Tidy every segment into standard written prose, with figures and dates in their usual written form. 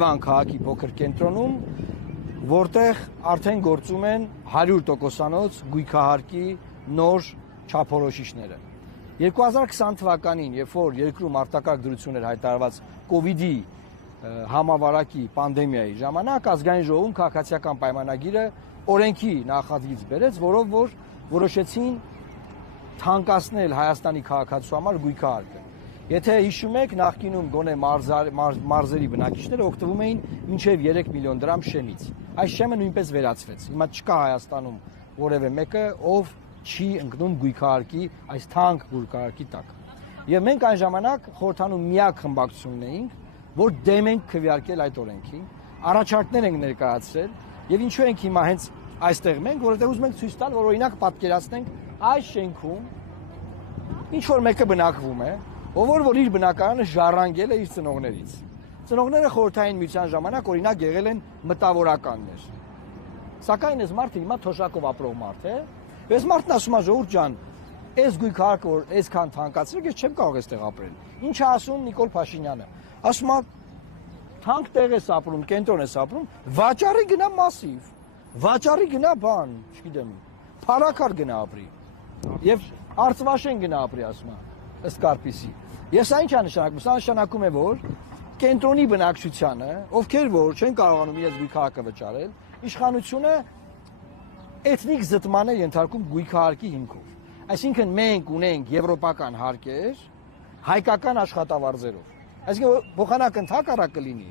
Քաղաքի փոքր կենտրոնում, որտեղ արդեն գործում են 100%-անոց գույքահարկի նոր չափորոշիչները։ 2020 թվականին, երբ որ երկրում արտակարգ դրություն էր հայտարարված կովիդի համավարակի պանդեմիայի ժամանակ, ազգային ժողովում քաղաքացիական պայմանագիրը օրենքի նախագիծ բերեց, որով որ որոշեցին թանկացնել Հայաստանի քաղաքացու համար գույքահարկը։ Եթե հիշում եք, նախկինում գոնե մարզերի բնակիչները օգտվում էին մինչև 3 միլիոն դրամ շեմից։ Այս շեմը նույնպես վերացվեց։ Հիմա չկա Հայաստանում որևէ մեկը, ով չի ընկնում գույքահարկի, այս թանկ գույքահարկի տակ։ Եվ մենք այն ժամանակ խորհրդանում միակ խմբակցությունն էինք, որ դեմ ենք քվեարկել այդ օրենքին, առաջարկներ ենք ներկայացրել, եւ ինչու ենք հիմա հենց այստեղ մենք, որովհետեւ ուզում ենք ցույց տալ, որ օրինակ պատկերացնենք այս շենքում ինչ որ մեկը բնակվում է, ով որ իր բնակարանը ժառանգել է իր ծնողներից։ Ծնողները խորհրդային միության ժամանակ օրինակ եղել են մտավորականներ։ Սակայն այս մարդը հիմա թոշակով ապրող մարդ է։ Այս մարդն ասում է ժողովուրդ ջան, այս գույքահարկը որ այսքան թանկացրեք, ես չեմ կարող այստեղ ապրել։ Ինչ է ասում Նիկոլ Փաշինյանը։ Ասում է թանկ տեղ ես ապրում, կենտրոն ես ապրում, վաճառի գնա մասիվ։ Վաճառի գնա բան, չգիտեմ, փարակար գնա ապրի։ Եվ Արծվաշեն գնա ապրի, ասում է, ըստ Կարպիսի։ Ես այն ինչ նշանակում, սա նշանակում է, որ կենտրոնի բնակչությանը, ովքեր որ չեն կարողանում իրենց գույքահարկը վճարել, իշխանությունը էթնիկ զտման է ենթարկում գույքահարկի հիմքով։ Այսինքն մենք ունենք եվրոպական հարկեր հայկական աշխատավարձերով։ Այսինքն փոխանակ ընդհակառակ կլինի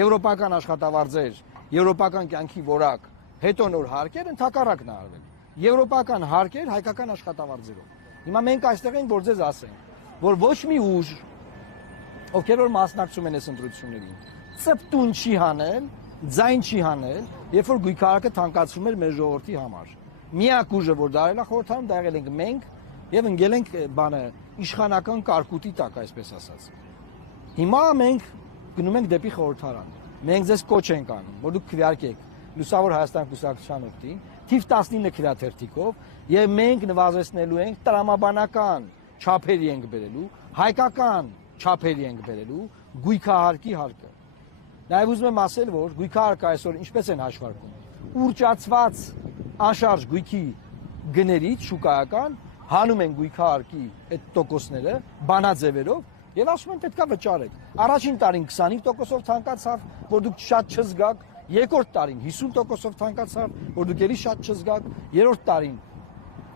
եվրոպական աշխատավարձեր, եվրոպական կյանքի որակ, հետո նոր հարկեր ընդհակառակն արվել։ Եվրոպական հարկեր հայկական աշխատավարձերով։ Հիմա մենք այստեղ ենք, որ ձեզ ասենք, որ ոչ մի ուժ, ովքեր որ մասնակցում են այս ընտրություններին, ծպտուն չի հանել, ձայն չի հանել, երբ որ գույքահարկը թանկացում էր մեր ժողովրդի համար։ Միակ ուժը, որ դա արել է խորհրդանում, դա եղել ենք մենք եւ ընկել ենք իշխանական կարկուտի տակ, այսպես ասած։ Հիմա մենք գնում ենք դեպի խորհրդարան։ Մենք ձեզ կոչ ենք անում, որ դուք քվեարկեք Լուսավոր Հայաստան կուսակցության օգտին, թիվ 19 քվեաթերթիկով, եւ մենք նվազեցնելու ենք տրամաբանական չափերի ենք բերելու, հայկական չափերի ենք բերելու գույքահարկի հարկը։ Նաեւ ուզում եմ ասել, որ գույքահարկը այսօր ինչպես են հաշվարկում։ Ուռճացված անշարժ գույքի գներից շուկայական հանում են գույքահարկի այդ տոկոսները բանաձևերով եւ ասում են պետքա վճարեք։ Առաջին տարին 25%-ով թանկացավ, որ դուք շատ չզգաք, երկրորդ տարին 50%-ով թանկացավ, որ դուք ելի շատ չզգաք, երրորդ տարին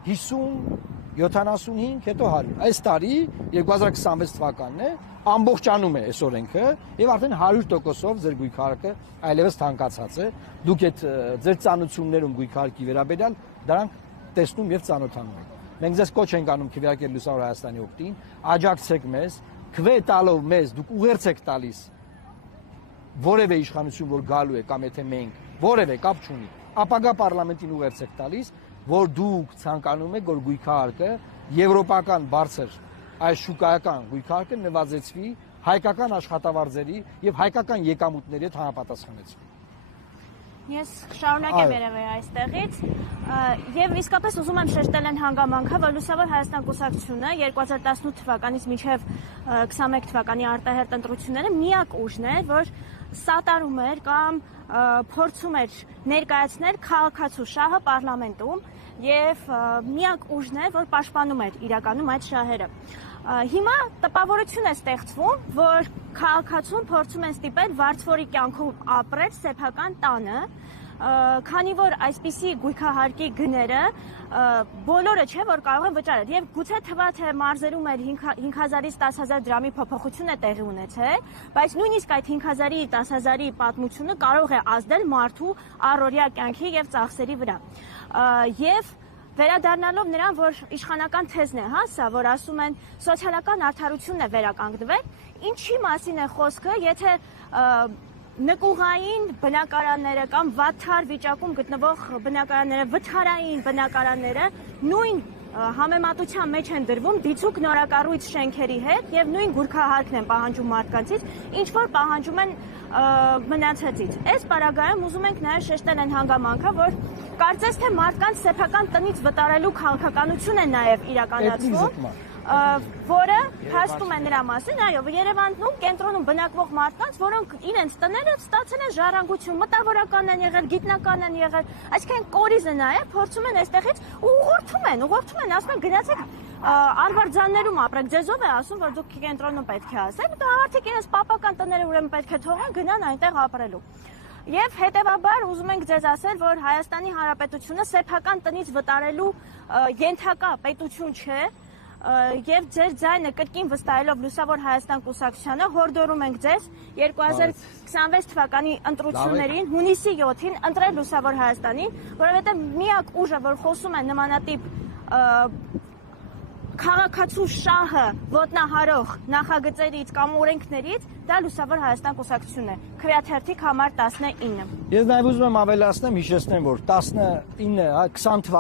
50, 75, հետո 100։ Այս տարի 2026 թվականն է, ամբողջանում է այս օրենքը եւ արդեն 100%-ով ձեր գույքահարկը այլևս թանկացած է։ Դուք այդ ձեր ծանոթություններում գույքահարկի վերաբերյալ դրանք տեսնում եւ ծանոթանում եք։ Մենք ձեզ կոչ ենք անում քվեարկել Լուսավոր Հայաստանի օգտին, աջակցեք մեզ, քվե տալով մեզ դուք ուղերձ եք տալիս որևէ իշխանություն որ գալու է կամ եթե մենք որևէ կապ չունի, ապագա պարլամենտին ուղերձ եք տալիս, որ դուք ցանկանում եք որ գույքահարկը եվրոպական բարձր այս շուկայական գույքահարկը նվազեցվի հայկական աշխատավարձերի եւ հայկական եկամուտների հետ համապատասխանեցվի։ Ես շարունակեմ երևի այստեղից եւ իսկապես ուզում եմ շեշտել այն հանգամանքը, որ Լուսավոր Հայաստան կուսակցությունը 2018 թվականից մինչեւ 21 թվականի արտահերտ ընտրությունները միակ ուժն է, որ սատարում էր կամ փորձում էր ներկայացնել քաղաքացու շահը պարլամենտում եւ միակ ուժն է, որ պաշտպանում էր իրականում այդ շահերը։ Հիմա տպավորություն է ստեղծվում, որ քաղաքացուն փորձում են ստիպել վարձվորի կյանքում ապրել սեփական տանը, քանի որ այսպիսի գույքահարկի գները բոլորը չէ որ կարող են վճարել եւ գուցե թվա թե մարզերում էր 5000-ից 10000 դրամի փոփոխություն է տեղի ունեցել, բայց նույնիսկ այդ 5000-ի 10000-ի պատմությունը կարող է ազդել մարդու առօրյա կյանքի եւ ծախսերի վրա։ Եվ վերադառնալով նրան, որ իշխանական թեզն է, սա, որ ասում են սոցիալական արդարությունն է վերականգնվել, ինչի մասին է խոսքը, եթե նկուղային բնակարանները կամ վատթար վիճակում գտնվող բնակարանները, վթարային բնակարանները նույն համեմատության մեջ են դրվում դիցուք նորակառույց շենքերի հետ եւ նույն գույքահարկն են պահանջում մարդկանցից, ինչ որ պահանջում են մնացածից։ Այս պարագայում ուզում ենք նաեւ շեշտել այն հանգամանքը, որ կարծես թե մարդկանց սեփական տնից վտարելու քաղաքականություն է նաեւ իրականացվում։ որը հաշտում է նրա մասին, այո, Երևանում կենտրոնում բնակվող մարդկանց, որոնք իրենց տները ստացել են ժառանգություն, մտավորական են եղել, գիտնական են եղել, այսինքն կորիզը նայել, փորձում են այստեղից ու ուղղորդում են, ասում են գնացեք Արվարձաններում ապրեք, ձեզով է ասում, որ դուք կենտրոնում պետք է ասեք, դա արդյոք իրենց պապական տները ուրեմն պետք է թողեն, գնան այնտեղ ապրելու։ Եվ հետևաբար ուզում ենք ձեզ ասել, որ Հայաստանի Հանրապետությունը սեփական տնից վտարելու ենթակա պետություն չէ, եւ ձեր ձայնը կրկին վստահելով Լուսավոր Հայաստան կուսակցությանը հորդորում ենք ձեզ 2026 թվականի ընտրություններին հունիսի 7-ին ընտրել Լուսավոր Հայաստանին, որովհետեւ միակ ուժը, որ խոսում է նմանատիպ քաղաքացու շահը ոտնահարող նախագծերից կամ օրենքներից, դա Լուսավոր Հայաստան կուսակցությունն է։ Քվեաթերթիկ համար 19։ Ես նաև ուզում եմ ավելացնեմ, հիշեցնեմ, որ 20 թվականի